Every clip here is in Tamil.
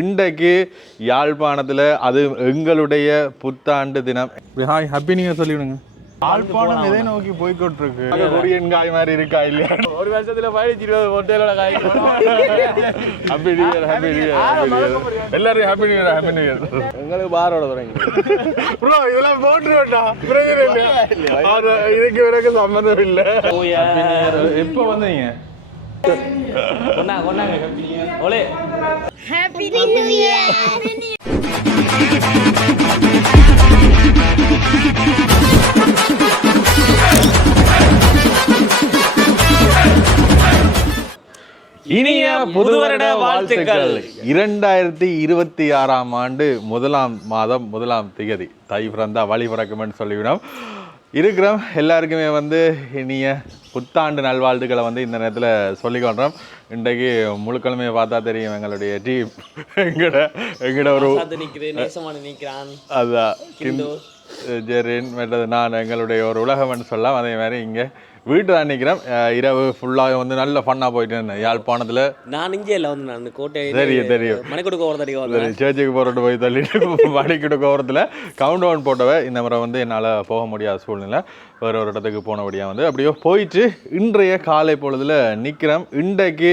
இன்றைக்கு யாழ்ப்பாணத்தில் அது எங்களுடைய புத்தாண்டு தினம். ஹாய் ஹாப்பி நீங்க சொல்லிவிடுங்க. யாழ்ப்பாணம் எதை நோக்கி போய்கொண்டு இருக்கு கொரியன் காய் மாதிரி இருக்கா இல்லையா? ஒரு வருஷத்துல பதினஞ்சு இருபது ஹோட்டலோட காய் happy new year happy new year எல்லாரும் happy new year happy new year எங்களுக்கு பாரோட தொடங்கி ப்ரோ இதெல்லாம் போட்டு வேண்டாம் பிரச்சனை இல்லை அது இதுக்கு எனக்கு சம்மந்தம் இல்லை. எப்போ வந்தீங்க? கொண்டா கொண்டாங்க ஓலே New Year! இனிய புது வருட வாழ்த்துக்கள். இரண்டாயிரத்தி இருபத்தி ஆறாம் ஆண்டு முதலாம் மாதம் முதலாம் திகதி தை பிறந்தா வழி பிறக்கும்னு சொல்லிவிடும் இருக்கிறோம். எல்லாருக்குமே வந்து இனிய புத்தாண்டு நல்வாழ்த்துக்களை வந்து இந்த நேரத்தில் சொல்லிக்கொள்கிறோம் இன்றைக்கு முழுக்கிழமையை பார்த்தா தெரியும் எங்களுடைய டீம் எங்கட எங்கட ஒரு அதான் ஜெரின் மற்றது நான் எங்களுடைய ஒரு உலகம்னு சொல்லலாம். அதே மாதிரி இங்கே வீட்டு தான் நிற்கிறோம் இரவு ஃபுல்லாக வந்து நல்ல ஃபன்னாக போயிட்டு இருந்தேன். யாழ்ப்பாணத்தில். நான் இங்கே இல்லை வந்து நான் கோட்டை தெரியும், தெரியும். மணிக்கூட ஒரு தடி வந்தேன் சர்ச்சுக்கு போகிறட்டு போய் தள்ளிட்டு மணிக்கிட்ட கோரத்தில் கவுண்ட் டவுன் போட்டவ இந்த முறை வந்து என்னால் போக முடியாத சூழ்நிலை. வேறு ஒரு இடத்துக்கு போனபடியாக வந்து அப்படியோ போயிட்டு இன்றைய காலை பொழுதுல நிற்கிறோம் இன்றைக்கு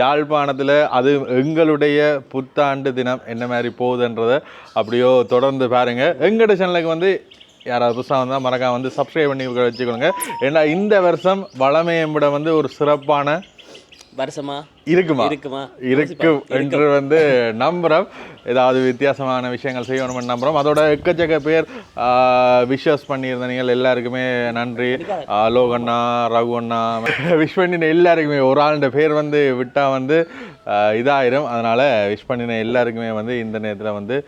யாழ்ப்பாணத்தில் அது எங்களுடைய புத்தாண்டு தினம் என்ன மாதிரி போகுதுன்றதை அப்படியோ தொடர்ந்து பாருங்க. எங்கட சேனலுக்கு வந்து யாராவது புதுசாக வந்தால் மறக்காம வந்து சப்ஸ்கிரைப் பண்ணி வச்சுக்கோங்க. ஏன்னா இந்த வருஷம் வளமையம்பிட வந்து ஒரு சிறப்பான வருஷமா? இருக்குமா? இருக்குமா? இருக்கும் என்று வந்து நம்புகிறோம் ஏதாவது வித்தியாசமான விஷயங்கள் செய்யணும்னு நம்புகிறோம் அதோட எக்கச்சக்க பேர் விஷஸ் பண்ணியிருந்த நீங்கள் எல்லாருக்குமே நன்றி. லோகண்ணா ரகு அண்ணா விஷ் பண்ணின எல்லாருக்குமே ஒரு ஆளுடைய பேர் வந்து விட்டால் வந்து இதாயிரும். அதனால் விஷ் பண்ணின எல்லாருக்குமே வந்து இந்த நேரத்தில் வந்து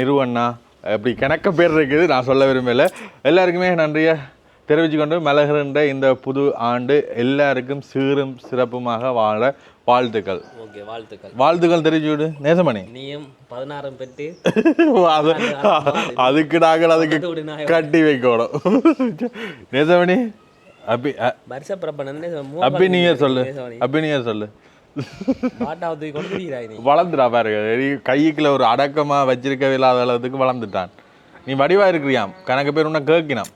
நிறுவண்ணா இப்படி கணக்க பேர் இருக்குது நான் சொல்ல விரும்பல. எல்லாருக்குமே நன்றியை? தெரிவிச்சுக்கொண்டு மலர்கின்ற இந்த புது ஆண்டு எல்லாருக்கும் சீரும் சிறப்புமாக வாழ வாழ்த்துக்கள். ஓகே வாழ்த்துக்கள். வாழ்த்துக்கள் தெரிவிச்சு விடு. நேசமணி. நீயும் பதினாறும் பெற்று அது அதுக்கு நாங்கள் அதுக்கு கட்டி வைக்கணும். நேசமணி அப்பி வருஷ பிரபன் அப்பி சொல்லு. அப்பி சொல்லு. வளர்ந்துடா பாருங்க. கைக்குள்ள ஒரு அடக்கமா வச்சிருக்கவே இல்லாத அளவுக்கு வளர்ந்துட்டான். நீ வடிவா இருக்கிறியாம். கணக்கு பேர் உன்ன கேட்கினாம்.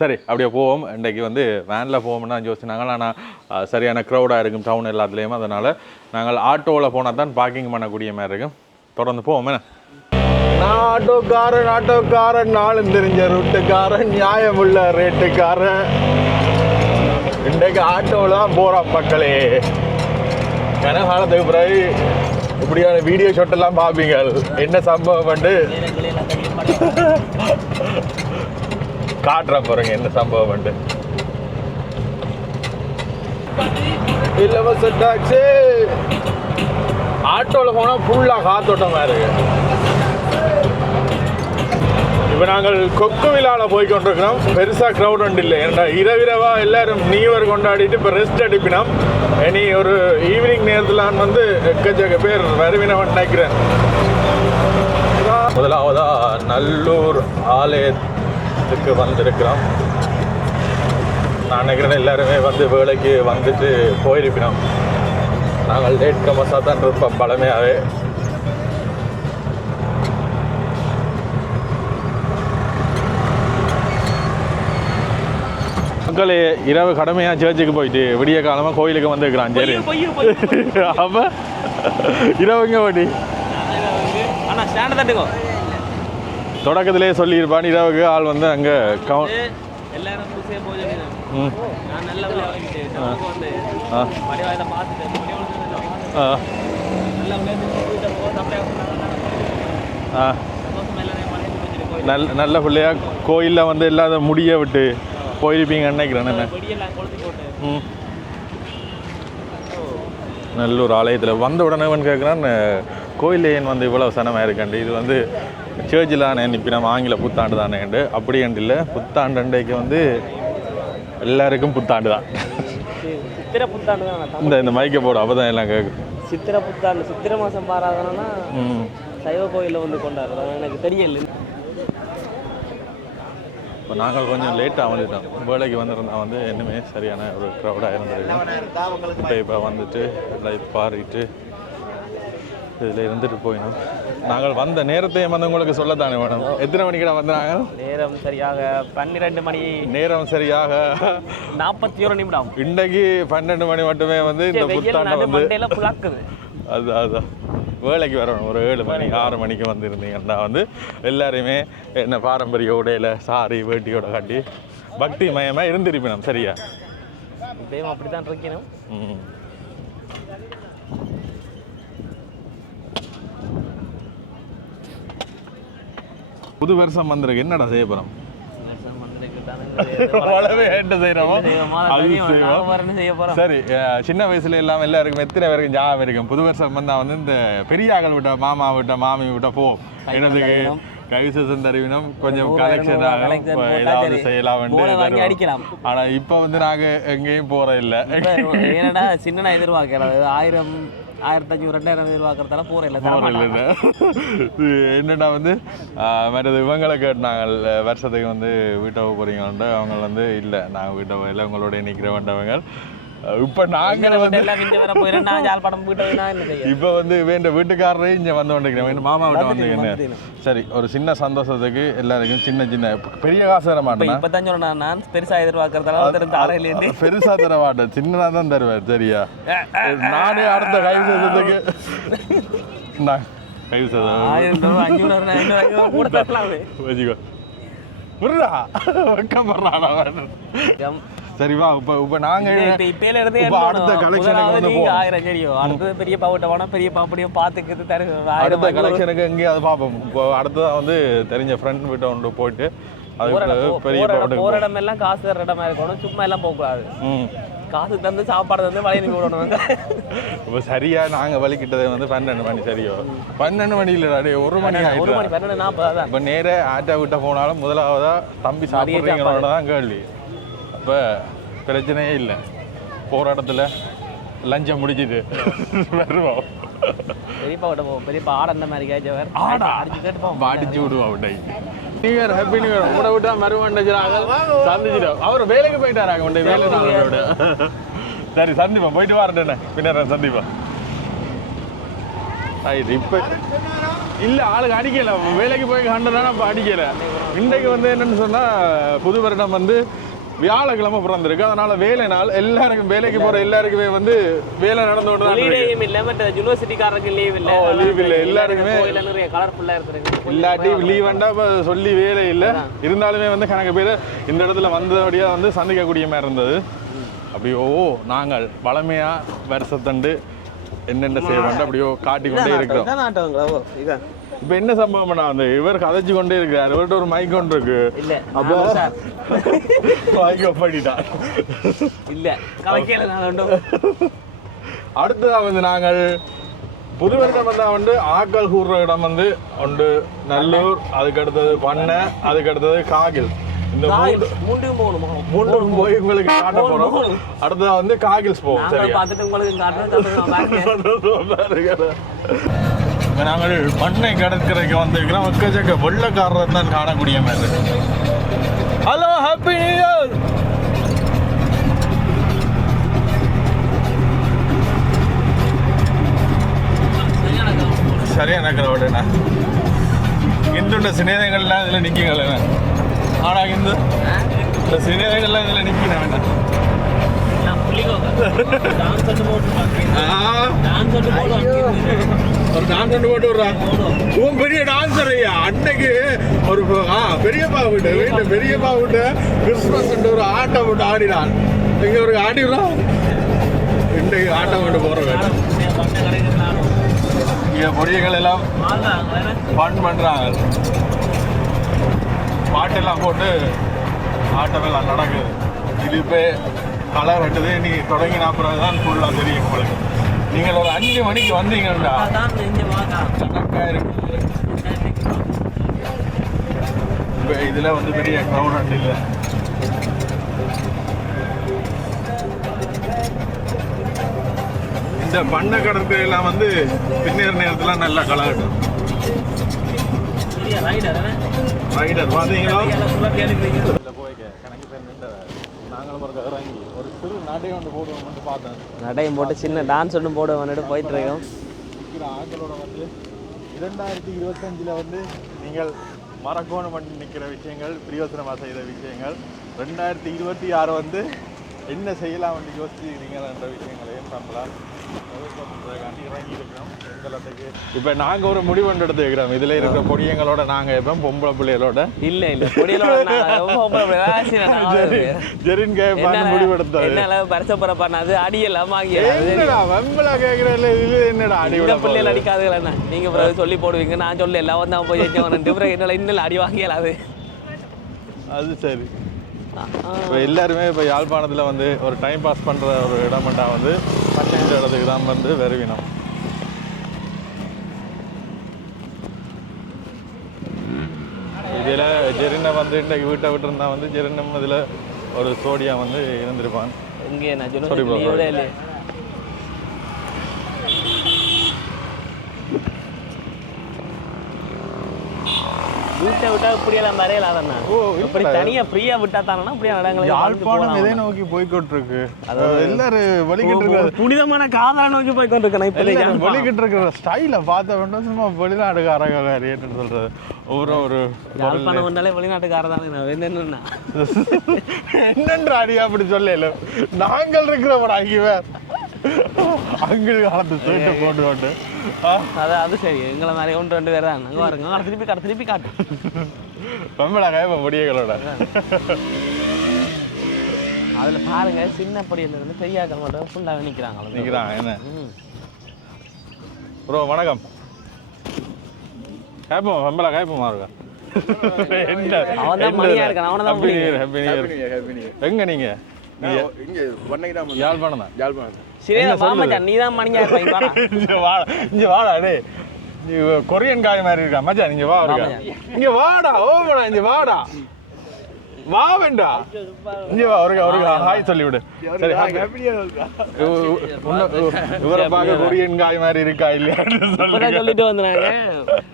சரி அப்படியே போவோம். இன்றைக்கு வந்து வேனில் போவோம்னா யோசிச்சாங்க. ஆனால் சரியான க்ரௌடாக இருக்கும் டவுன் எல்லாத்துலேயும். அதனால் நாங்கள் ஆட்டோவில் போனால் தான் பார்க்கிங் பண்ணக்கூடிய மாதிரி இருக்கும். தொடர்ந்து போவோம் என்ன? நான் ஆட்டோக்காரன் ஆட்டோக்காரன் நாளும் தெரிஞ்ச ரூட்டுக்காரன் நியாயமுள்ள ரேட்டுக்காரன் இன்றைக்கு ஆட்டோவில் தான் போகிறோம் மக்களே. கனகாலத்துக்கு பிறகு இப்படியான வீடியோ ஷாட்டெல்லாம் பார்ப்பீங்க என்ன சம்பவம் வந்து காட்டுறேன் பாருங்க என்ன சம்பவம் வந்து இலவச டாக்ஸி ஆட்டோவில் போனால் ஃபுல்லாக காத்தோட்டமாக இருக்குது இப்போ நாங்கள் கொக்கு விழாவில் போய் கொண்டிருக்கிறோம் பெருசாக க்ரௌட் ஒன்று இல்லை. ஏன்னா இரவிரவா எல்லாரும் நியூ இயர் கொண்டாடிட்டு இப்போ ரெஸ்ட் அடிப்பினோம் இனி ஒரு ஈவினிங் நேரத்தில் வந்து எக்கச்சக்க பேர் வருவினவன் நினைக்கிறேன். முதலாவதா நல்லூர் ஆலயத்துக்கு வந்திருக்கிறோம். நான் நினைக்கிறேன் எல்லாருமே வந்து வேலைக்கு வந்துட்டு போயிருப்பினோம். நாங்கள் லேட் கமஸாக தான் இருப்போம் பழமையாகவே மக்களே இரவு கடமையா சர்ச்சுக்கு போயிட்டு விடிய காலமா கோயிலுக்கு வந்திருக்கிறான் சரி அப்ப இரவுங்க தட்டுக்கோ. தொடக்கத்திலே சொல்லியிருப்பான் இரவுக்கு ஆள் வந்து அங்க கவுன் நல்ல நல்ல பிள்ளையா கோயிலில் வந்து இல்லாத முடிய விட்டு போயிருப்பீங்கன்னு நினைக்கிறேன் ம். நல்லூர் ஆலயத்தில் வந்த உடனே கேட்குறான் கோயிலில் ஏன் வந்து இவ்வளோ சனமாக இருக்கண்டு இது வந்து சேர்ச்சில் தானே இப்போ நம்ம ஆங்கில புத்தாண்டு தானேண்டு அப்படி இல்லை புத்தாண்டு அன்றைக்கு வந்து எல்லாருக்கும் புத்தாண்டு தான். சித்திரை புத்தாண்டு தான் இந்த இந்த மைக்கை போடு அப்போ தான் எல்லாம் கேட்கும் சித்திரை புத்தாண்டு சித்திரை மாதம் பாராதனா சைவ கோயிலில் வந்து கொண்டாடுறோம். எனக்கு தெரியல இப்போ நாங்கள் கொஞ்சம் லேட்டாக வந்துட்டோம். வேலைக்கு வந்திருந்தா வந்து இன்னுமே சரியான ஒரு க்ரௌடாக இருந்திருக்கும் இப்போ இப்போ வந்துட்டு லைட் பாரிட்டு இதில் இருந்துட்டு போயிடும் நாங்கள் வந்த நேரத்தையும் வந்து உங்களுக்கு சொல்லத்தானே வேணும் எத்தனை மணிக்கிட வந்தாங்க நேரம் சரியாக பன்னிரெண்டு மணி நேரம் சரியாக நாற்பத்தி ஒரு நிமிடம். இன்றைக்கு பன்னெண்டு மணி மட்டுமே வந்து இந்த புத்தாண்டை வந்து அது அதான் வேலைக்கு வரணும். ஒரு ஏழு மணி ஆறு மணிக்கு வந்திருந்தீங்கன்னா வந்து எல்லாரையுமே என்ன பாரம்பரிய உடையில சாரி வேட்டியோட கட்டி பக்தி மயமாக இருந்திருப்பினோம் சரியா? இப்பயும் அப்படித்தான் இருக்கணும். புது வருஷம் வந்திருக்கு. என்னடா செய்ய தானுங்க. வளவே என்ன செய்யறோமோ அதை. செய்வோம்? சரி சின்ன வயசுல எல்லாம் எல்லாருக்கும் எத்தனை பேருக்கு ஞாபகம் இருக்கும் புது வருஷம் வந்தா வந்து இந்த பெரியாக்கள் விட்ட மாமா விட்ட மாமி விட்ட போ என்னதுக்கு. கைவிசேஷம் தருவினம் கொஞ்சம் கலெக்ஷன் ஆகும் ஏதாவது. செய்யலாம் அடிக்கலாம். ஆனா இப்ப வந்து நாங்க எங்கேயும் போற இல்ல என்னடா சின்ன எதிர்பார்க்கல ஆயிரம் ஆயிரத்தி அஞ்சூறு ரெண்டாயிரம் எதிர்பார்க்கறதால போற இல்ல என்னடா வந்து மற்றது இவங்களை கேட்டாங்க வருஷத்துக்கு வந்து வீட்டை போறீங்கன்ட்டு அவங்க வந்து இல்லை நாங்கள் வீட்டை போயில உங்களோட நிற்கிற வேண்டவங்க இப்போ இங்க வந்து இப்போ வந்து வேண்ட வீட்டுக்காரரே இங்கே வந்து கொண்டிருக்கிறேன். மாமா வீட்டை வந்து. சரி ஒரு சின்ன சந்தோஷத்துக்கு எல்லாருக்கும் சின்ன சின்ன பெரிய காசு தர மாட்டேன்? இப்பதான் சொன்னேன் நான் பெருசா எதிர்பார்க்கறதால பெருசா தர மாட்டேன். சின்னதாக தான் தருவார் சரியா? நானே அடுத்த கை சேதத்துக்கு நான் கை தரலாமே. வச்சுக்கோ. புரியுதா வெக்கப்படுறான் அவன் ஜம். சரி வா இப்போ இப்போ நாங்கள் இப்ப இப்பயில இருந்து இப்ப அடுத்த முதலாவது வந்து. ஆயிரம் சரியோ அடுத்தது பெரிய பாவட்ட வேணா பெரிய பாப்படியும் பார்த்துக்கிட்டு தரு அடுத்த கலெக்ஷனுக்கு எங்கேயாவது பார்ப்போம் இப்போ அடுத்ததான் வந்து தெரிஞ்ச ஃப்ரெண்ட் வீட்டை கொண்டு போயிட்டு போ- பெரிய போற இடம் எல்லாம் காசு தர இடமா இருக்கணும். சும்மா எல்லாம் போக கூடாது. ம். காசு தந்து சாப்பாடு தந்து நீங்க விடணும். இப்போ சரியா நாங்கள் வலிக்கிட்டது வந்து பன்னெண்டு மணி சரியோ? பன்னெண்டு மணி இல்லை டேய், ஒரு மணி ஒரு மணி பன்னெண்டு நாற்பது தான் இப்போ நேரே ஆட்டா விட்ட போனாலும் முதலாவதா தம்பி சாப்பிட்றீங்களோட தான் கேள்வி. அப்போ பிரச்சனையே இல்லை. போகிற இடத்துல லஞ்சம் முடிச்சிட்டு வருவோம். பெரியப்பா விட்ட போ பெரியப்பா ஆட அந்த மாதிரி கேஜவர் ஆடா? அடிச்சு கேட்டு போவோம் பாடிச்சு விடுவோம் அவட்டை new year happy new year கூட விட்டா மறுமண்டஜராக சந்திச்சிட்டோம் அவர் வேலைக்கு போயிட்டாராங்க உண்டை வேலை நாளோட சரி சந்திப்போம். போயிட்டு வரட்டேண்ணே பின்னர் சந்திப்போம். ரைட் இப்போ இல்லை ஆளுக்கு அடிக்கல. வேலைக்கு போய் கண்டதானே அப்போ அடிக்கல. இன்றைக்கு வந்து என்னன்னு சொன்னால் புது வருடம் வந்து வியாழக்கிழமை பிறந்திருக்கு. அதனால வேலை நாள் எல்லாருக்கும் வேலைக்கு போற எல்லாருக்குமே வந்து வேலை நடந்து கொண்டு இல்ல பட் யூனிவர்சிட்டிக்காரருக்கு லீவ் இல்ல. leave இல்ல. எல்லாருக்குமே- நிறைய கலர்ஃபுல்லா இருக்கு இல்லாட்டி லீவ் வேண்டா சொல்லி வேலை இல்லை. இருந்தாலுமே வந்து கணக்கு பேர் இந்த இடத்துல வந்தபடியாக வந்து சந்திக்கக்கூடிய மாதிரி இருந்தது. அப்படியோ நாங்கள் வளமையா வருஷத்தண்டு என்னென்ன செய்வோம் அப்படியோ காட்டிக்கொண்டே இருக்கிறோம். இப்போ என்ன சம்பவம் பண்ணா வந்து இவர் கதைச்சு கொண்டே இருக்கிறார். இவர்கிட்ட ஒரு மைக் ஒன்று இருக்கு. இல்ல அப்போ நான் சார் மைக் ஆஃப் பண்ணிட்டான் இல்ல கலக்கையில நான் ரெண்டும் அடுத்ததா வந்து நாங்கள் புது வருடம் வந்தா வந்து ஆக்கள் கூறுற இடம் வந்து ஒன்று நல்லூர் அதுக்கு அடுத்தது பண்ணை அதுக்கு அடுத்தது காகில். இந்த மூன்று மூன்று போகணுமா மூன்று போய் உங்களுக்கு காட்ட போறோம். அடுத்ததா வந்து காகில்ஸ் போவோம் பார்த்துட்டு உங்களுக்கு பாருங்க நாங்கள் பண்ணை கடற்கரைக்கு வந்திருக்கிறோம். எக்கச்சக்க வெள்ளக்காரர் தான் காணக்கூடிய மாதிரி. ஹலோ ஹாப்பி நியூ இயர் சரியான கிரௌடுண்ணா இந்துண்ட சிநேகங்கள்லாம் இதில் நிற்கிங்களேண்ணா ஆனா இந்து இந்த சிநேகங்கள்லாம் இதில் நிற்கணும் வேண்டாம் டான்ஸ் போட்டு டான்ஸ் ஒன்று போட்டு ஒரு டான்ஸ் போட்டு விடுறான் உன் பெரிய டான்சர் ஐயா அன்னைக்கு ஒரு ஆ பெரியப்பா விட்டு வீட்டு பெரியப்பா விட்டு கிறிஸ்மஸ் ஒரு ஆட்டம் விட்டு ஆடினான். இங்க ஒரு ஆடிடுறோம் இன்றைக்கு ஆட்டம் விட்டு போற இங்கே இங்க பொடியங்கள் எல்லாம் ஃபன் பண்ணுறாங்க பாட்டெல்லாம் போட்டு ஆட்டம் எல்லாம் நடக்குது. இது இப்போ கலர் கட்டுது நீ தொடங்கின அப்புறம் தான் ஃபுல்லாக தெரியும் உங்களுக்கு. நீங்கள் ஒரு அஞ்சு மணிக்கு வந்தீங்கன்னா கணக்கா இருக்கு. இப்போ இதில் வந்து பெரிய க்ரௌட் இல்லை. இந்த பண்ணை கடற்கரையெல்லாம் வந்து பின்னர் நேரத்தில் நல்லா கலகட்டும். ரைடர் பார்த்தீங்களா ஒரு சிறு நடை ஒன்று போடுவோம் பார்த்தேன். நடையும் போட்டு சின்ன டான்ஸ் ஒன்று போட வந்துட்டு போயிட்டு இருக்கோம் இருக்கிற ஆக்களோட வந்து இரண்டாயிரத்தி இருபத்தஞ்சில் வந்து நீங்கள் மறக்கோணம் பண்ணி நிற்கிற விஷயங்கள் பிரியோசனமாக செய்த விஷயங்கள். ரெண்டாயிரத்தி இருபத்தி ஆறு வந்து என்ன செய்யலாம் வந்து யோசிச்சுக்கிறீங்கள் என்ற விஷயங்களையும் நம்மளால் இறங்கி இப்போ நாங்கள் ஒரு முடிவு எடுத்து வைக்கிறோம் இதில் இருக்கிற பொடியங்களோட நாங்கள் இப்போ பொம்பளை பிள்ளைகளோட. இல்ல இல்ல. ஜெரின் கேப்பான்னு முடிவு எடுத்தது. என்னால பரிசப்பட பண்ணாது அடியெல்லாம் வாங்கியது என்னடா வெம்பலா கேக்குறல இது என்னடா அடி விட பிள்ளைகள் அடிக்காதுகள் என்ன? நீங்க பிறகு சொல்லி போடுவீங்க. நான் சொல்ல எல்லாம் வந்து போய் வச்சவன் பிறகு என்னால இன்னும் அடி வாங்கியலாது அது சரி. இப்போ எல்லாருமே இப்போ யாழ்ப்பாணத்தில் வந்து ஒரு டைம் பாஸ் பண்ணுற ஒரு இடமெண்டா வந்து இந்த இடத்துக்கு தான் வந்து வருவினோம். இதில் ஜெரினை வந்து இன்றைக்கு வீட்டை விட்டுருந்தா வந்து ஜெரினம் இதில் ஒரு சோடியா வந்து இருந்திருப்பான். இங்கே நான் Sorry சொன்ன bro, நீயோட sorry. இல்லையே வீட்டை விட்டா இப்படி எல்லாம் வரையலாதண்ணா. ஓ, இப்படி. தனியா ஃப்ரீயா விட்டா தானே அப்படியே இடங்களுக்கு யாழ்ப்பாணம் எதை நோக்கி போய்கிட்டு இருக்கு எல்லாரும் வலிக்கிட்டு இருக்காது. புனிதமான காதலை நோக்கி போய் கொண்டிருக்கேன் இப்ப வெளிக்கிட்டு இருக்கிற ஸ்டைலை பார்த்த வேண்டாம் சும்மா வெளிநாட்டுக்காரங்க ரேட்டுன்னு சொல்றது? ஒவ்வொரு ஒரு யாழ்ப்பாணம் வந்தாலே வெளிநாட்டுக்கார தானே என்னன்னா என்னன்ற அடி அப்படி சொல்லல நாங்கள் இருக்கிறவன் அங்கே அங்கே காலத்து சீட்டை போட்டு ஆ, அது அது சரி. எங்களை மாதிரி ஒன்று ரெண்டு பேர் தான். அங்கே அங்கே திருப்பி காட்டு திருப்பி காட்டு. வெம்படா கைப்ப முடியங்களோட அதுல பாருங்க சின்ன படியில இருந்து பெரியாக்கள் மட்டும் ஃபுல்லாக நிற்கிறாங்க நிக்கிறான் என்ன? ப்ரோ வணக்கம். கேப்போம் வெம்பலா கேப்போமா இருக்கா எங்க நீங்க? யாழ்ப்பாணம் தான்? யாழ்ப்பாணம் சரி? மாமச்சான் நீ தான் வாடா. இங்க வாடா. இங்க வாடா டேய். கொரியன் காய் மாதிரி இருக்கா? மச்சான் இங்க வா இருக்கா இங்க வாடா ஓமடா இங்க வாடா. வா வேண்டா. இங்க வா ஒரு ஒரு ஹாய் சொல்லி விடு சரி இவரை பார்க்க கொரியன் காய் மாதிரி இருக்கா சொல்லுங்க. சொல்லிட்டு வந்தாங்க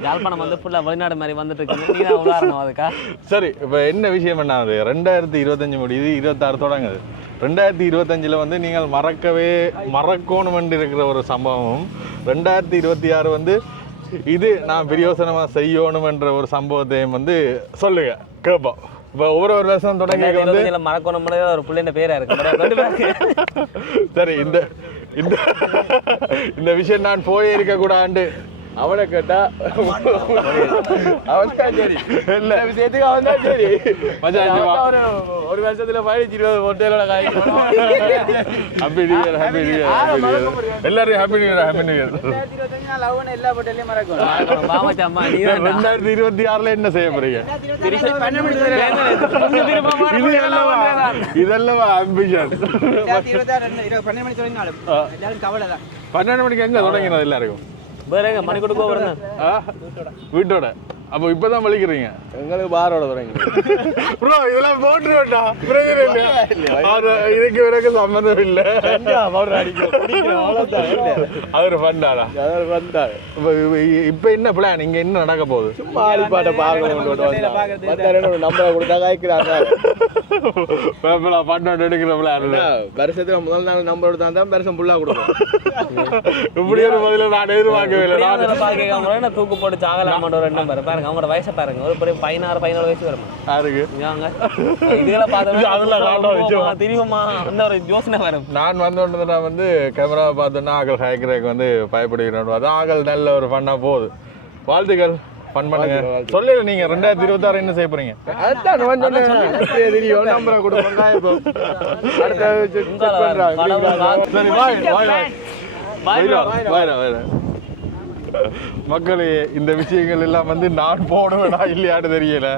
யாழ்ப்பாணம் வந்து ஃபுல்லா வெளிநாடு மாதிரி வந்துட்டு இருக்கு. நீ தான் உதாரணம் அதுக்கா? சரி இப்போ என்ன விஷயம் என்ன ஆகுது ரெண்டாயிரத்தி இருபத்தஞ்சு முடியுது இருபத்தாறு தொடங்குது. ரெண்டாயிரத்தி இருபத்தஞ்சில் வந்து நீங்கள் மறக்கவே மறக்கணும் இருக்கிற ஒரு சம்பவமும் ரெண்டாயிரத்தி இருபத்தி ஆறு வந்து இது நான் பிரியோசனமாக செய்யணும் என்ற ஒரு சம்பவத்தையும் வந்து சொல்லுங்க கேட்போம். இப்போ ஒவ்வொரு ஒரு வருஷம் தொடங்கி வந்து மறக்கணும் ஒரு பிள்ளைங்க பேரா இருக்கு. சரி இந்த இந்த இந்த விஷயம் நான் போயே இருக்கக்கூடாது அவனை கேட்டா அவன் தான் சரி. இல்ல. விஷயத்துக்கு அவன் தான் சரி. ஒரு- ஒரு வருஷத்துல பதினஞ்சு இருபது மொட்டையிலோட காய் happy new year happy new year happy new year எல்லாரும் happy new year happy new year மாமச்சாம்மா நீ தான் ரெண்டாயிரத்தி இருபத்தி ஆறுல என்ன செய்ய போறீங்க? இது அல்லவா இதல்லவா அம்பிஷன் பன்னெண்டு மணிக்கு எங்க தொடங்கினது எல்லாருக்கும்? வேற எங்க மணி வருங்க அப்போ இப்பதான் வலிக்கிறீங்க? எங்களுக்கு பாரோட தொடங்கி ப்ரோ இதெல்லாம் போட்டு வேண்டாம் பிரச்சனை இல்லை. அது இதுக்கு பிறகு சம்மந்தம் இல்லை. அது ஒரு ஃபண்டாடா அதாவது வந்தாரு இப்போ என்ன பிளான் இங்க என்ன நடக்க போகுது? சும்மா ஆடிப்பாட்டை பார்க்கணும் வந்தாரு நம்பரை கொடுத்தா காய்க்கிறாங்க பன்னெண்டு எடுக்கிற பிளான் இல்லை. வருஷத்துக்கு முதல் நாள் நம்பர் கொடுத்தா தான் வருஷம் ஃபுல்லாக கொடுக்கும். இப்படி ஒரு பதில நான் எதிர்பார்க்கவே இல்லை தூக்கு போட்டு சாகலாமான்னு ஒரு எண்ணம் பாரு பாருங்க அவங்களோட வயசை பாருங்க. ஒரு பெரிய பதினாறு பதினாலு வயசு வருமா யாருக்கு? இங்க இதுகளை இது அதெல்லாம். பார்த்தா தெரியுமா? அந்த ஒரு யோசனை வரும். நான் வந்து நான் வந்து கேமராவை பார்த்தோன்னா ஆக்கள் ஹேக்கரேக்கு வந்து பயப்படுகிறேன். அதான் ஆக்கள் நல்ல ஒரு ஃபன்னாக போகுது. வாழ்த்துக்கள். ஃபன் பண்ணுங்க. சொல்லல நீங்க ரெண்டாயிரத்தி இருபத்தாறு என்ன செய்ய போறீங்க? தெரியும் நம்பரை மக்களே இந்த விஷயங்கள் எல்லாம் வந்து நான் போடுவேனா இல்லையான்னு தெரியல.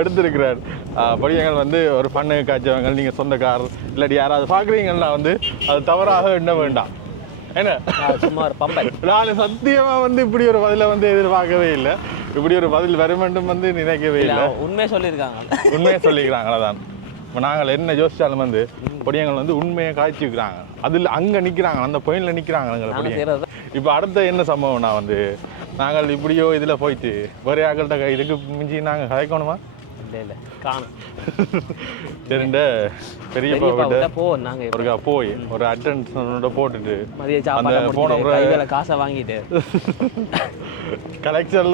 எடுத்திருக்கிறார். படியங்கள் வந்து ஒரு பண்ணு காய்ச்சவங்க நீங்கள் சொந்தக்கார் இல்லாட்டி யாராவது பார்க்குறீங்கன்னா வந்து அது தவறாக எண்ண வேண்டாம். என்ன? சும்மா ஒரு பம்பை. நான் சத்தியமா வந்து இப்படி ஒரு பதிலை வந்து எதிர்பார்க்கவே இல்லை. இப்படி ஒரு பதில் வரும் என்றும் வந்து நினைக்கவே இல்லை உண்மையை சொல்லியிருக்காங்க. உண்மையை சொல்லிக்கிறாங்களா தான் இப்போ நாங்கள் என்ன யோசிச்சாலும் வந்து பொடியங்கள் வந்து உண்மையை காய்ச்சி வைக்கிறாங்க அதில் அங்கே நிற்கிறாங்க அந்த பாயிண்டில் நிற்கிறாங்க எங்களை பொடியங்க இப்போ அடுத்த என்ன சம்பவம்னா வந்து நாங்கள் இப்படியோ இதில் போயிட்டு வேறு ஆக்கள்கிட்ட இதுக்கு மிஞ்சி நாங்கள் கதைக்கணுமா இல்ல இல்ல. காணும். சரிண்ட பெரியப்பா பெரியப்பா விட்டு விட்டா போ நாங்க ஒருக்கா போய் ஒரு அட்டென்ஷனோட போட்டுட்டு மதிய சாப்பாடு போன கையில காசை வாங்கிட்டு. கலெக்ஷன்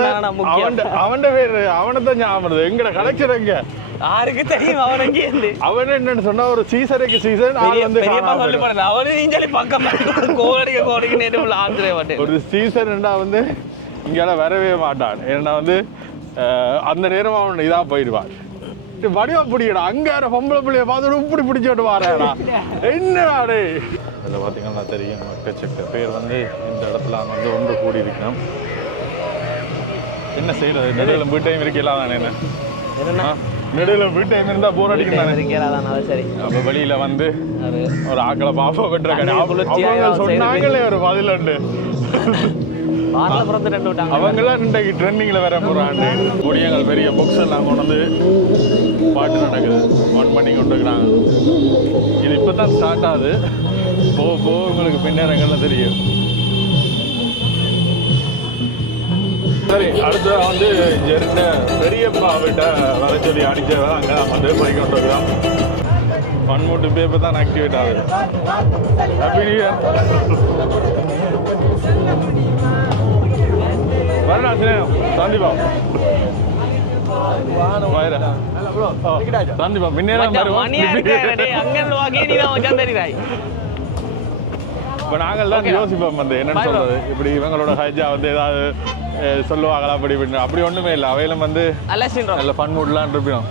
தான். அவன் பேரு அவனை ஞாபகம் வருது. எங்கட கலெக்ஷன் எங்க? யாருக்கு தெரியும்? அவன் அங்கே இருந்து? அவன் என்னன்னு சொன்னா ஒரு சீசனுக்கு சீசன் ஆள் பெரிய வந்து பெரியப்பா சொல்லி. போறேன் அவனு நீஞ்சலி பக்கம் கோடிக்க ஆந்திரே ஒரு சீசன்டா வந்து இங்கெல்லாம் வரவே மாட்டான். ஏன்னா வந்து அந்த நேரம் அவன் இதா போயிடுவான். டேய், வடிவா பிடிக்கடா. அங்க பொம்பளை பிள்ளைய பார்த்துட்டு இப்படி பிடிச்சோட்டு வாரேடா. என்னடா டே அதில் பார்த்தீங்கன்னா தெரியும் எக்கச்சக்க பேர் வந்து இந்த இடத்துல அங்க வந்து ஒன்று கூடி இருக்கணும் என்ன செய்யறது நடுவில் வீட்டையும் இருக்கலாம் தானே என்ன என்ன நடுவில் வீட்டையும் இருந்தால் போர் அது சரி. அப்போ வெளியில வந்து ஒரு ஆக்களை பாப்பா வெட்டுற கடை. சொன்னாங்களே ஒரு பதில் உண்டு பிறந்து ரெண்டு விட்டாங்க. அவங்களாம் இன்றைக்கு ட்ரெண்டிங்கில் வர போறாங்க. முடியங்கள் பெரிய புக்ஸ் எல்லாம் கொண்டு வந்து பாட்டு நடக்குது. ஒன் பண்ணி கொண்டு இருக்கிறாங்க இது இப்போ தான் ஸ்டார்ட் ஆகுது. போக போக உங்களுக்கு பின்னேரங்கள்ல தெரியும். சரி அடுத்து வந்து இங்க பெரியப்பா விட்ட வர சொல்லி அங்கே வந்து போய் கொண்டு பன்மூட்டு பேப்பர் தான் ஆக்டிவேட் ஆகுது. ஹாப்பி நியூ இயர் தான் மச்சான் தெரியுறாய். இப்போ நாங்கள் தான் யோசிப்போம் வந்து என்னன்னு Bye, bro. சொல்றது. இப்படி இவங்களோட ஹைஜா வந்து ஏதாவது சொல்லுவாங்களா அப்படி அப்படி ஒண்ணுமே இல்லை. அவையிலும் வந்து. நல்ல ஃபன் மூட்லாம் இருப்போம்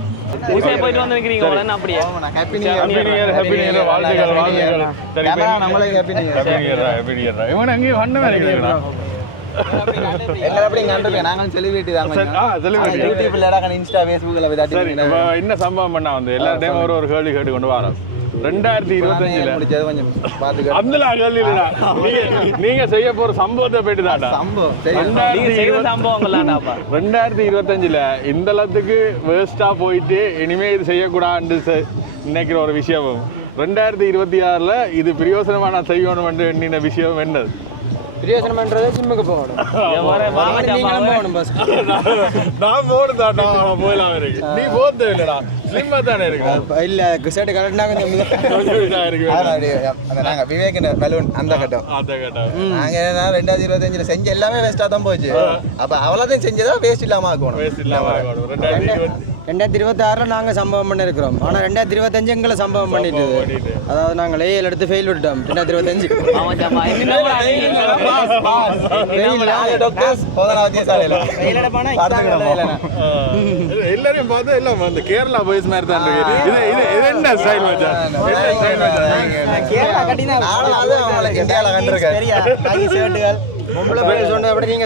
போயிட்டு வந்திருக்கிறீங்க உடனே அப்படியே. Happy new year happy new year வாழ்த்துக்கள் வாழ்த்துக்கள். சரி நம்மளுக்கு happy new year. Happy new year happy new year இவன் அங்கேயும் ஃபன்னு வேலைக்கு என்ன சம்பவம் பண்ணா வந்து? எல்லா டைம் ஒரு ஒரு கேள்வி கேட்டு கொண்டு வரோம். ரெண்டாயிரத்தி இருபத்தஞ்சுல. இல்லடா. நீங்க நீங்க செய்ய போற சம்பவத்தை போயிட்டு தாண்டா சம்பவம் ரெண்டாயிரத்தி இருபத்தஞ்சுல இந்த அளத்துக்கு வேஸ்டா போயிட்டு இனிமே இது செய்யக்கூடாதுன்னு செ- நினைக்கிற ஒரு விஷயம் ரெண்டாயிரத்தி இருபத்தி ஆறுல இது பிரயோசனமா நான் செய்யணும் என்று எண்ணின விஷயம் என்னது? பிரியோசனம் பண்றது ஜிம்முக்கு போகணும் நீங்களும். போகணும் பஸ் நான் போடுதாட்டா போயிடலாம் இருக்கு நீ போறது இல்லடா ஸ்லிம்மா தானே இருக்கு. இல்ல ஷர்ட் கரெக்டா கொஞ்சம் இருக்கு. அந்த நாங்க விவேக் பலூன் அந்த கட்டம். அத கேட்டா நாங்க என்ன ரெண்டாயிரத்தி இருபத்தஞ்சுல செஞ்ச எல்லாமே வேஸ்டா தான் போச்சு. அப்ப அவ்வளவுதான் செஞ்சதா வேஸ்ட் இல்லாம ஆக்கணும். வேஸ்ட் இல்லாம இருக்கணும். ரெண்டாயிரத்தி ரெண்டாயிரத்தி இருபத்தி ஆறுல நாங்க சம்பவம் பண்ணி இருக்கிறோம் ஆனா ரெண்டாயிரத்தி இருபத்தஞ்சு எங்களை சம்பவம் பண்ணிட்டு. அதாவது நாங்கள் ஏஎல் எடுத்து ஃபெயில் விட்டுட்டோம். ரெண்டாயிரத்தி இருபத்தஞ்சு எல்லாரையும் பார்த்து எல்லாம் வந்து கேரளா பாய்ஸ் மாதிரி தான் இது இது என்ன ஸ்டைல் அது அவங்களுக்கு இந்தியாவில் கண்டிருக்கேன் ஷர்ட்டுகள் பொம்பளை பேர் சொன்னதை விட நீங்க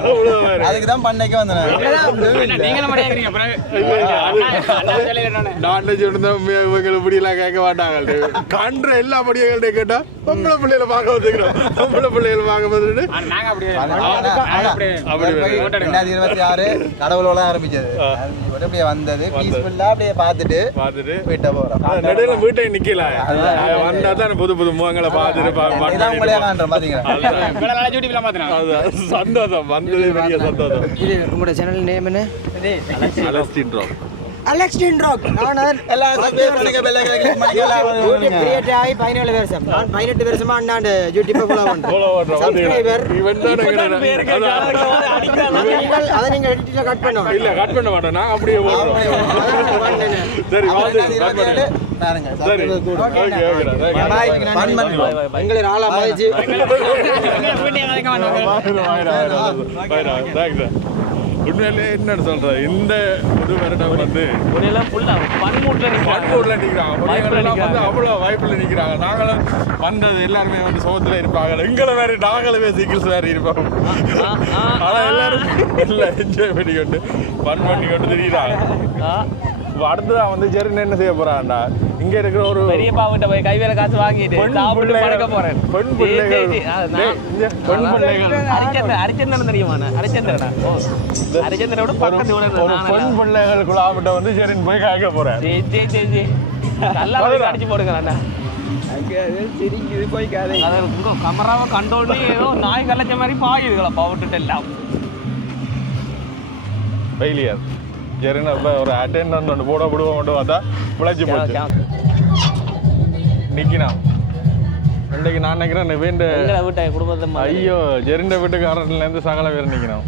அவ்வளவு மாதிரி. அதுக்கு தான் பண்ணைக்கு வந்தேன். நான். சொன்னா இவங்க இப்படி எல்லாம் கேட்க மாட்டாங்க கன்ற எல்லா படியங்கள்ட்ட கேட்டா பொம்பளை பிள்ளைகளை பார்க்க வந்துக்கிறோம். பொம்பளை பிள்ளைகளை பார்க்க வந்துட்டு அப்படி வேணும். ரெண்டாயிரத்தி இருபத்தி ஆறு கடவுளோட ஆரம்பிச்சது. அப்படியே வந்தது. பீஸ்ஃபுல்லா அப்படியே பார்த்துட்டு பார்த்துட்டு போயிட்ட போறோம். நடுவில் வீட்டை நிக்கல. வந்தா தான் புது புது முகங்களை பார்த்துட்டு பா- இதான் காண்றோம் பாத்தீங்களா அது சந்தோஷம் வந்தது பெரிய சந்தோஷம். இது உங்களோட சேனல் நேம் என்ன? அலஸ்டின்றோம் அலெக்ஸ் ராக் நான் எல்லாம் யூடியூப் கிரியேட் ஆகி பதினேழு வருஷம். நான் பதினெட்டு வருஷமா அண்ணாண்டு யூடியூப் ஃபாலோ Follow பண்றோம். சப்ஸ்கிரைபர் இவன் தான் இப்பதான் பேரு கேட்க அதான். அடிக்கிறான். அதை நீங்க எடிட்டில் கட் பண்ணணும். இல்ல கட் பண்ண மாட்டோம். நான் அப்படியே சரி பாருங்க. எங்களை ஆளா மதிச்சு உண்மையிலே என்னன்னு சொல்றது இந்த ஒரு வருடம் வந்து பன்மூட்டுல நிக்கிறாங்க. வந்து. அவ்வளவு வாய்ப்புல நிக்கிறாங்க. நாங்களும் வந்தது எல்லாருமே வந்து சோத்துல இருப்பாங்க. எங்களை வேற நாங்களுமே சிங்கிள்ஸ் வேற இருப்போம். ஆ, ஆ, ஆனா. எல்லாரும் எல்லாம் என்ஜாய் பண்ணிக்கொண்டு ஃபன் பண்ணிக்கொண்டு தெரியுறாங்க. ஆ, இப்போ அடுத்ததான் வந்து ஜெரின் என்ன செய்ய போறான்டா இங்க இருக்கிற ஒரு பெரிய பாவன்ட்ட போய் கைவேல காசு வாங்கிட்டு பெண் சாப்பிட்டு பிள்ளைகள் படுக்க போறேன். பெண் பிள்ளைகள். பெண் பிள்ளைகள். ஹரிச்சந்திரன் ஹரிச்சந்திரன் தெரியுமா நான்? ஹரிச்சந்திரனா ஓ. ஹரிச்சந்திரனோட பக்கத்து ஒரு பெண் பிள்ளைகளுக்குள்ள ஆப்பிட்ட வந்து ஜெரின் போய் கேட்க போறேன். ஜே ஜே ஜே ஜே நல்லா அடிச்சு போடுங்க அண்ணா. சிரிக்குது போய் கதை கமராவை கண்டோடனே ஏதோ நாய் கலைச்ச மாதிரி பாயுதுங்களா பவுட்டுட்டு எல்லாம். ஃபெயிலியர் இப்போ ஒரு அட்டெண்டன்ட் ஒன்று போட விடுவோம் மட்டும் பார்த்தா பிழைச்சி போச்சு. நிற்கினா இன்றைக்கு நான் நினைக்கிறேன் வேண்ட எங்களை வீட்டை குடும்பத்தை ஐயோ ஜெரிண்ட வீட்டுக்காரன்லேருந்து சகல பேர் நிற்கணும்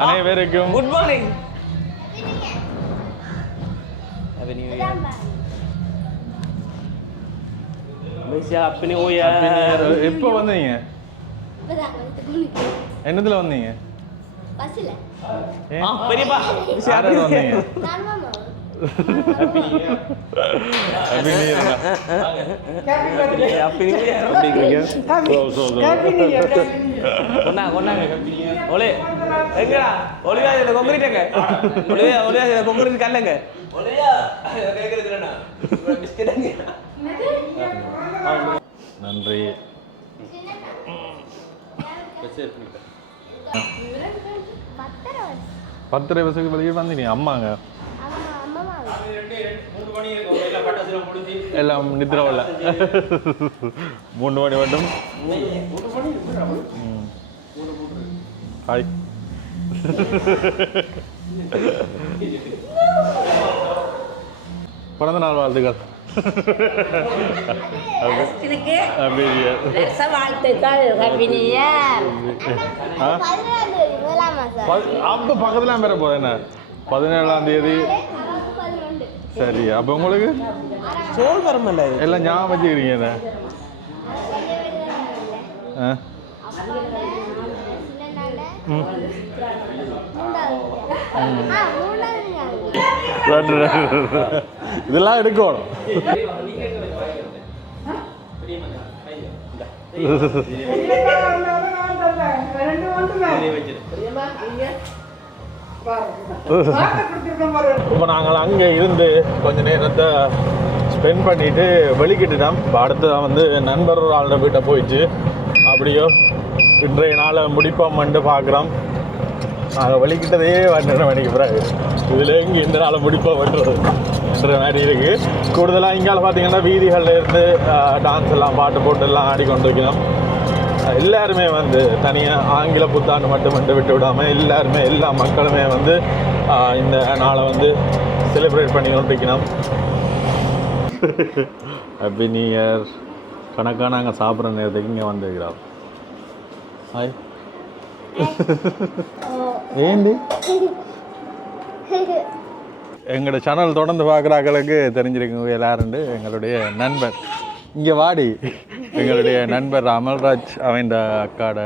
அனைவருக்கும் good morning happy new year மிஸ்யா happy new year எப்போ வந்தீங்க என்னத்துல வந்தீங்க பஸ்ல ஏன்? ஆ பெரியப்பா மிஸ்யா யாரோட வந்தீங்க நான் மாமா Happy New Year. Happy new year So, so, so. கொண்டா கொண்டாங்க ஒளி எங்கடா ஒளியா இதுல கொங்கிரிட்டங்க ஒளியா ஒளியா இதுல கொங்கிரிட்டு கல்லங்க ஒளியா கேக்குறதுலனா பிஸ்கெட் நன்றி. பத்தரை வருஷம் பத்தரை வருஷத்துக்கு வெளியே வந்தீங்க அம்மாங்க. எல்லாம் நித்ரவில்ல மூணு மணி மட்டும். ஹாய். பிறந்த நாள் வாழ்த்துக்கள். அப்ப பக்கத்துல பேர என்ன பதினேழாம் தேதி. சரி அப்ப உங்களுக்கு? சோல் வரமல்ல எல்லாம் ஞாபகம் வச்சுக்கிறீங்க ம். இதெல்லாம் எடுக்கணும். இப்போ நாங்கள் அங்கே இருந்து கொஞ்ச நேரத்தை ஸ்பெண்ட் பண்ணிட்டு வெளிக்கிட்டுட்டோம். இப்போ அடுத்ததான் வந்து நண்பர் ஒரு வீட்டை போயிடுச்சு அப்படியோ இன்றைய நாளை முடிப்போம்ட்டு பார்க்குறோம். நாங்கள் வெளிக்கிட்டதே பன்னெண்டு மணிக்கு பிறகு. இதில் எங்கே இந்த நாளை முடிப்போம் பண்ணுறது என்ற மாதிரி இருக்குது கூடுதலாக இங்கால பார்த்தீங்கன்னா வீதிகளில் இருந்து டான்ஸ் எல்லாம் பாட்டு போட்டு எல்லாம் ஆடிக்கொண்டிருக்கிறோம் எல்லாருமே வந்து தனியாக ஆங்கில புத்தாண்டு மட்டும் மட்டும் விட்டு விடாமல் எல்லாருமே எல்லா மக்களுமே வந்து இந்த நாளை வந்து செலிப்ரேட் பண்ணி கொண்டிருக்கணும். ஹாப்பி நியூ இயர் கணக்காக நாங்கள் சாப்பிட்ற நேரத்துக்கு இங்கே வந்துருக்கிறோம். ஹாய் ஏண்டி? எங்களோட சேனல் தொடர்ந்து பார்க்குறாக்களுக்கு தெரிஞ்சிருக்குங்க எல்லாருண்டு எங்களுடைய நண்பர். இங்கே வாடி. எங்களுடைய நண்பர் அமல்ராஜ் அவன் அக்காட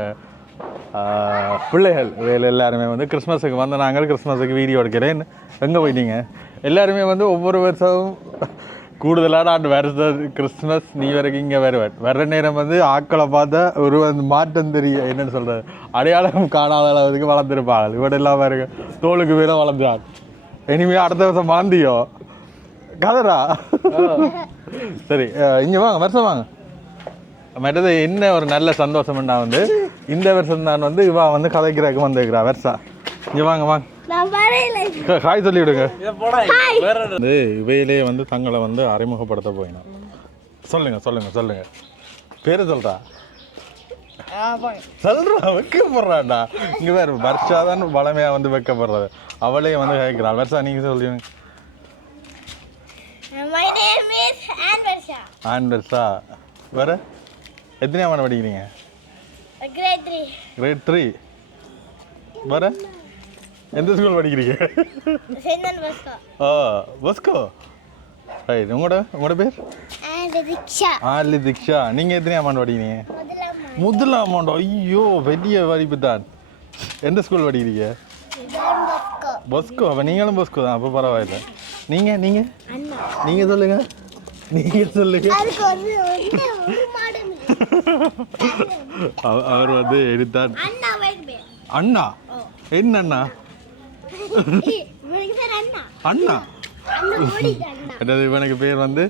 பிள்ளைகள். வேலை எல்லாருமே வந்து கிறிஸ்மஸுக்கு வந்து நாங்கள் கிறிஸ்மஸுக்கு வீடியோ எடுக்கிறேன். எங்கே போயிட்டீங்க எல்லாருமே வந்து ஒவ்வொரு வருஷமும் கூடுதலான ஆண்டு வருஷம். கிறிஸ்மஸ் நீ வரைக்கும் இங்கே வருவேன் வர்ற நேரம் வந்து ஆக்களை பார்த்தா ஒரு வந்து மாற்றம் தெரியும். என்னென்னு சொல்கிறது அடையாளம் காணாத அளவுக்கு வளர்ந்துருப்பாள் இவட இல்லாமல் பாருங்க தோளுக்கு மேலே வளர்ந்துறான் இனிமே அடுத்த வருஷம் மாந்தியோ கதரா சரி இங்கே வாங்க வருஷம் வாங்க. மற்றது என்ன ஒரு நல்ல சந்தோஷம்னா வந்து இந்த வருஷம் தான் வந்து இவா வந்து கதைக்கிறதுக்கு வந்துருக்கிறா வருஷா. இங்கே வாங்க வாங்க. நான் வரையில க- ஹாய் சொல்லி விடுங்க இத போடா வேற வந்து இவையிலே வந்து தங்களை வந்து அறிமுகப்படுத்த போயினோம். சொல்லுங்க சொல்லுங்க சொல்லுங்க. பேரு சொல்றா? சொல்றா வைக்கப்படுறாடா இங்க வேற வர்ஷா தான் வளமையா வந்து வைக்கப்படுறது அவளே வந்து கேட்கிறாள் வர்ஷா நீங்க சொல்லுங்க மை நேம் இஸ் ஆன்வர்ஷா ஆன் வர்ஷா வேற எத்தனையாம் ஆண்டு படிக்கிறீங்க கிரேட் த்ரீ கிரேட் த்ரீ வேற எந்த ஸ்கூல் படிக்கிறீங்க பஸ்கோ ரைட் உங்களோட உங்களோட பேர் அண்ட் ரிக்ஷா ஆலி திக்ஷா நீங்கள் எத்தனையாம் ஆண்டு படிக்கிறீங்க முதலாம் முதலாம் ஆண்டு ஐயோ பெரிய வரிப்பு தான் எந்த ஸ்கூல் படிக்கிறீங்க பஸ்கோ அப்போ நீங்களும் பொஸ்கோ தான் அப்போ பரவாயில்ல. நீங்கள் நீங்கள் அண்ணா. நீங்கள் சொல்லுங்க. நீங்கள் சொல்லுங்க. அவர் வந்து எடுத்தார் அண்ணா என்ன அண்ணா? இவனுக்கு பேர் அண்ணா. அண்ணா? அண்ணா ஓடி அண்ணா. என்னது இவனுக்கு பேர் வந்து?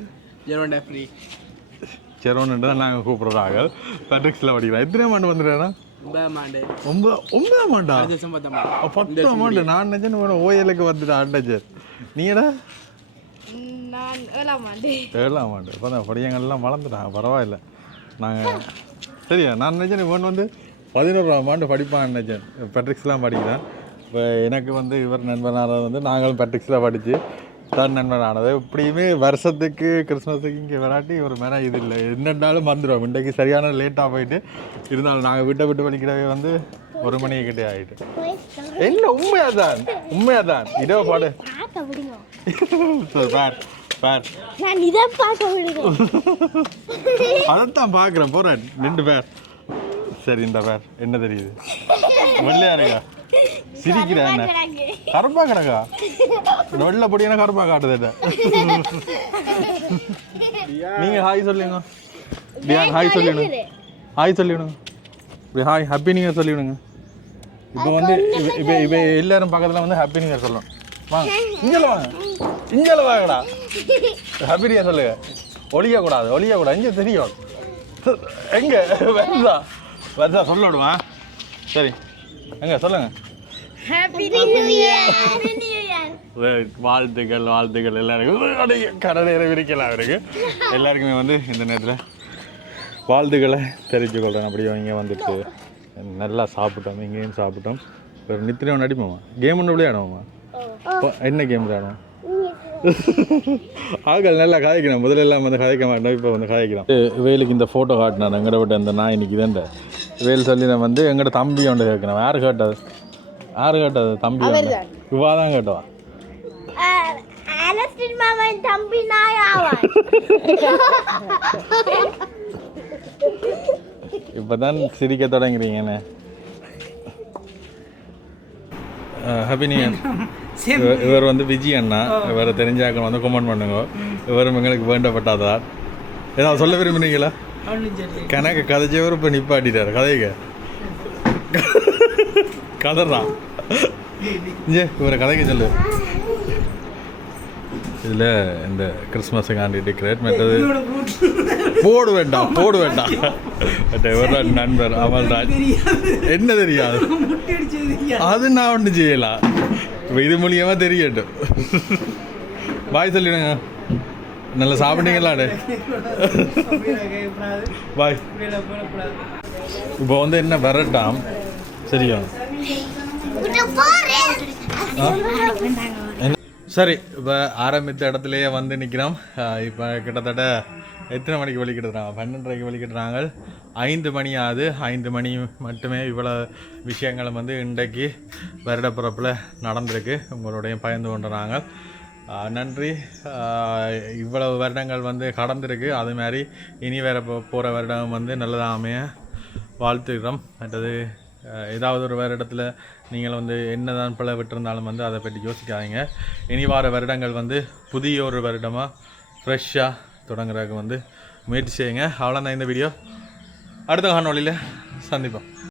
செரோன்னு தான் நாங்கள் கூப்பிட்றாங்க பெட்ரிக்ஸில் படிக்கிறோம் எத்தனை ஆண்டு வந்துடுறேன்னா ஒன்பதாம் ஆண்டு. ஒன்பது ஒன்பதாம் ஆண்டா? பத்தாம் நான் நினைச்சேன் ஓயலுக்கு வந்துட்டு ஆண்டச்சர் நீடா நான் ஏழாம் ஆண்டு. ஏழாம் ஆண்டு. இப்போ தான் படியங்கள்லாம் வளர்ந்துட்டாங்க பரவாயில்ல. நாங்கள் சரியா நான் நினைச்சேன் இவன் வந்து பதினோராம் ஆண்டு படிப்பான் நினைச்சேன். பெட்ரிக்ஸ்லாம் படிக்கிறேன். இப்போ எனக்கு வந்து இவர் நண்பனானது வந்து நாங்களும் பெட்ரிக்ஸில் படித்து தான் நண்பனானது இப்படியுமே வருஷத்துக்கு கிறிஸ்மஸுக்கு இங்கே விளாட்டி ஒரு மேலே இது இல்லை. என்னென்னாலும் வந்துடுவோம் இன்றைக்கு சரியான லேட்டாக போயிட்டு இருந்தாலும் நாங்கள் வீட்டை விட்டு வலிக்கிறவே வந்து ஒரு மணி கிட்டே ஆகிட்டு என்ன உண்மையாதான். உண்மையாதான். இதோ பாடு. பார்க்க விடுங்க சரி, பார் பார் நான் இதை பார்க்க விடுங்க அதைத்தான் பார்க்குறேன். போகிறேன் நின்று பேர் சரி இந்த பேர் என்ன தெரியுது? வெள்ளையா இருக்கா சிரிக்கிறேன் கருப்பா கிடக்கா? வெள்ளை பொடியான கருப்பா காட்டுது நீங்க ஹாய் சொல்லுங்க பியான் ஹாய் சொல்லிவிடுங்க ஹாய் சொல்லிவிடுங்க இப்படி ஹாய் ஹாப்பி நியூ இயர் சொல்லிவிடுங்க இப்போ வந்து இப்ப- இப்போ எல்லாரும் பக்கத்தில் வந்து ஹாப்பி நியூ இயர் சொல்லணும். வாங்க. இங்கே வாங்க. இங்கே வாங்கடா. ஹாப்பி நியூ இயர் சொல்லுங்க. ஒளிய கூடாது ஒளிய கூடாது இங்கே தெரியும். எங்க? வருதா. வருதா சொல்ல விடுவா சரி. எங்க சொல்லுங்க. Happy new year happy new year Right. வாழ்த்துக்கள் வாழ்த்துக்கள் எல்லாருக்கும். கடற்கரை விரிக்கலாம் இருக்கு எல்லாருக்குமே வந்து இந்த நேரத்தில் வாழ்த்துக்களை தெரிவித்து கொள்கிறேன் அப்படியே இங்கே வந்துட்டு. நல்லா சாப்பிட்டோம் இங்கேயும் சாப்பிட்டோம். ஒரு நித்திரம் நடிப்போமா கேம் ஒன்று விளையாடுவோமா? இப்போ என்ன கேம் விளையாடுவோம் ஆட்கள் நல்லா கதைக்கணும் முதல்ல எல்லாம் வந்து கதைக்க மாட்டோம் இப்போ வந்து கதைக்கிறோம் வேலுக்கு இந்த ஃபோட்டோ காட்டினார். எங்கட விட்ட இந்த நான் இன்னைக்கு இதண்ட வேல் சொல்லி நான் வந்து எங்கட தம்பி ஒன்று கேட்கணும் யார் கேட்டது? யார் கேட்டது? தம்பி இவா தான் கேட்டவா? தம்பி நாய் ஆவான். இப்போ தான் சிரிக்க தொடங்குறீங்கண்ணே. ஹாப்பி நியூ இயர் இவர் வந்து விஜய் அண்ணா. இவரை தெரிஞ்சாக்க வந்து கமெண்ட் பண்ணுங்க. இவரும் எங்களுக்கு வேண்டப்பட்டாதா? ஏதாவது சொல்ல விரும்புனீங்களா? கணக்கு கதைச்சவர் இப்போ நிப்பாட்டிட்டார். கதைங்க. கதைதான் இங்கே இவரை கதைக்க சொல்லு. இதில் இந்த கிறிஸ்மஸுக்காண்டி டெக்கரேட் மற்றது போடு வேண்டாம் போடு வேண்டாம். பட் இவரோட நண்பர் அமல்ராஜ் என்ன தெரியாது? அது நான் ஒன்று செய்யலாம் இப்போ இது மூலியமா தெரியட்டும் பாய் சொல்லிடுங்க. நல்லா சாப்பிட்டீங்களாடே பாய் இப்போ வந்து என்ன வரட்டாம் சரியா? சரி இப்போ ஆரம்பித்த இடத்துலையே வந்து நிற்கிறோம் இப்போ கிட்டத்தட்ட எத்தனை மணிக்கு வெளிக்கிட்டுறாங்க பன்னெண்டரைக்கு வெளிக்கிட்டுறாங்க ஐந்து மணி ஆகுது. ஐந்து மணி மட்டுமே இவ்வளோ விஷயங்களும் வந்து இன்றைக்கு வருடப்பிறப்பில் நடந்திருக்கு. உங்களுடைய பயந்து கொண்டுறாங்க. நன்றி. இவ்வளவு வருடங்கள் வந்து கடந்திருக்கு. அது மாதிரி இனி வேற போகிற வருடம் வந்து நல்லதாக அமைய வாழ்த்துக்கிறோம் மற்றது ஏதாவது ஒரு வருடத்தில் நீங்கள் வந்து என்னதான் பிள்ளை விட்டிருந்தாலும் வந்து அதை பற்றி யோசிக்காதீங்க. இனி வார வருடங்கள் வந்து புதிய ஒரு வருடமாக ஃப்ரெஷ்ஷாக தொடங்குறதுக்கு வந்து முயற்சி செய்யுங்க. அவ்வளோதான் இந்த வீடியோ அடுத்த காணொலியில் சந்திப்போம்.